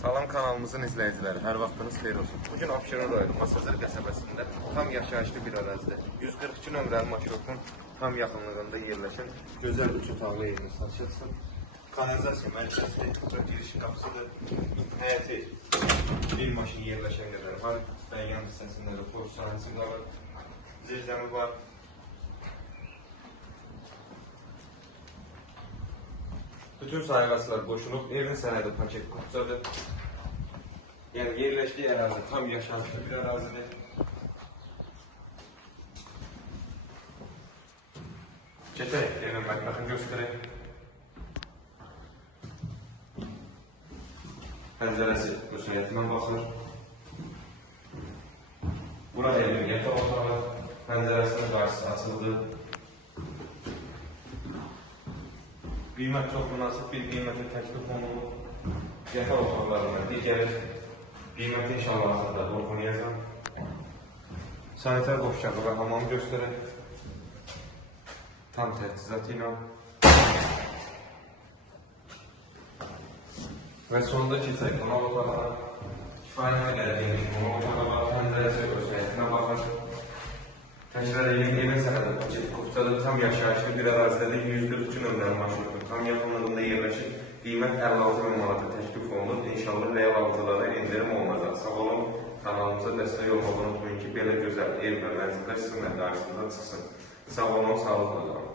Salam kanalımızın izləyiciləri, hər vaxtınız xeyir olsun. Bugün Abşeron rayonu Masazır qəsəbəsində tam yaşayışlı bir ərazidə 142 nömrəli marşrutun tam yaxınlığında yerləşən gözəl 3 otaqlı evimiz açılsın. Kanalizasiya mərkəzidir, girişin qapısıdır, həyəti bir maşın yerləşən qədər var. Bəyən hissəsində də polis sahəsi qalır, zirzəmi var. Bütün sayğaclar qoşulub, evin sənədi paket qutsadır. Yəni yerləşdiyi ərazi tam yaşayışlı bir ərazidir. Keçək, evin mətbəxini göstərək. Pəncərəsi müsəyyətindən baxılır. Bura evin yataq otağı, pəncərəsinin qarşısı açıldı. Qiymət çox münasib bir qiymətə təklif olunur. Yataq otaqlarından digər qiyməti inşallah haqqında oxunayacaq. Sanitar boşçağı və hamamı göstərək. Tam təchizat ilə. Və sonunda keçək qonaq otağına. Kifayət qədər geniş qonaq otağı var, pəncərəsi müsəyyətinə baxır. Təkrar evin sənədi paket qutsadır, tam yaşayışlı bir ərazidədir, 142 nömrəli marşrutun tam yaxınlığında yerləşir. Qiymət 56 min manata təklif olunur. İnşallah real alıcılara indirim olunacaq. Sağ olun, kanalımıza dəstək olmağı unutmayın ki, belə gözəl ev və mənzillər sizin qarşınıza çıxsın. Sağ olun, sağlıqla qalın.